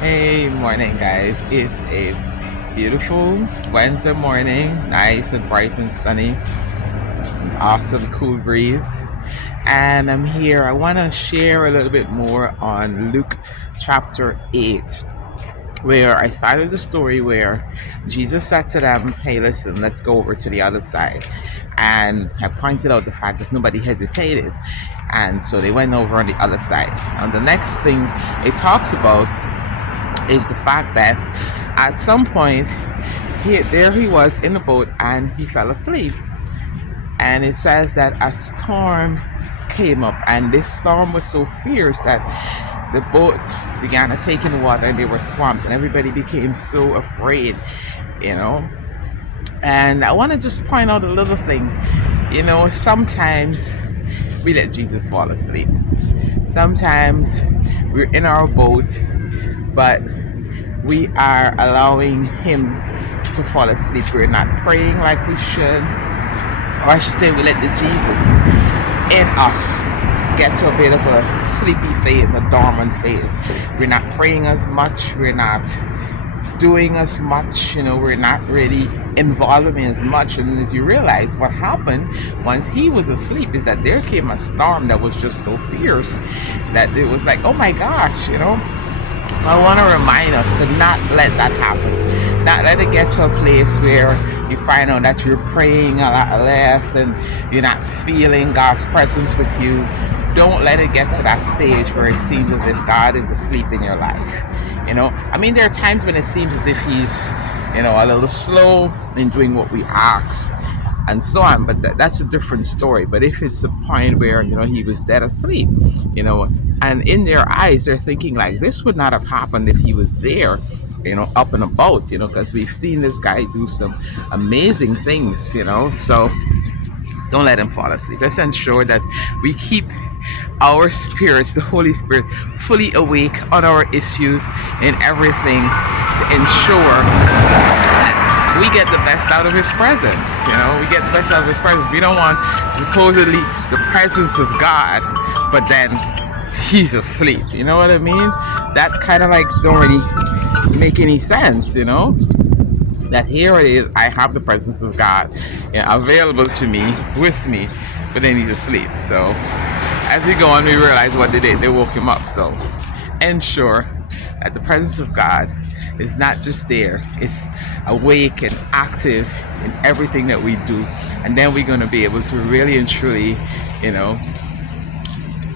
Hey, morning, guys. It's a beautiful Wednesday morning, nice and bright and sunny, awesome cool breeze. And I'm here. I want to share a little bit more on Luke chapter 8, where I started the story where Jesus said to them, "Hey, listen, let's go over to the other side." And I pointed out the fact that nobody hesitated. And so they went over on the other side. And the next thing it talks about is the fact that at some point there he was in the boat and he fell asleep. And it says that a storm came up, and this storm was so fierce that the boat began to take in the water and they were swamped, and everybody became so afraid, you know. And I want to just point out a little thing. Sometimes we let Jesus fall asleep. Sometimes we're in our boat, but we are allowing him to fall asleep. We're not praying like we should, or I should say, we let the Jesus in us get to a bit of a sleepy phase, a dormant phase. We're not praying as much. We're not doing as much. We're not really involving as much. And as you realize, what happened once he was asleep is that there came a storm that was just so fierce that it was like, oh my gosh. So I want to remind us to not let that happen. Not let it get to a place where you find out that you're praying a lot less and you're not feeling God's presence with you. Don't let it get to that stage where it seems as if God is asleep in your life. There are times when it seems as if he's, a little slow in doing what we ask and so on, but that's a different story. But if it's a point where he was dead asleep, and in their eyes they're thinking like, this would not have happened if he was there, up and about, because we've seen this guy do some amazing things, so don't let him fall asleep. Let's ensure that we keep our spirits, the Holy Spirit, fully awake on our issues in everything to ensure we get the best out of his presence. We get the best out of his presence. We don't want supposedly the presence of God, but then he's asleep. You know what I mean? That kind of like don't really make any sense, that here it is, I have the presence of God available to me, with me, but then he's asleep. So as we go on, we realize what they did. They woke him up. So ensure that the presence of God is not just there, it's awake and active in everything that we do. And then we're going to be able to really and truly,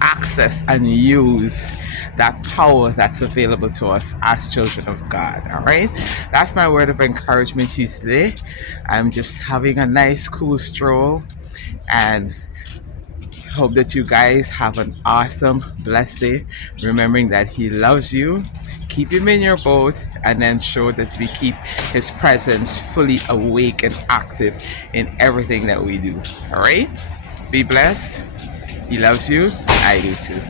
access and use that power that's available to us as children of God. All right, that's my word of encouragement to you today. I'm just having a nice cool stroll, and hope that you guys have an awesome, blessed day, remembering that he loves you. Keep him in your boat, and ensure that we keep his presence fully awake and active in everything that we do. All right, be blessed. He loves you. I do too.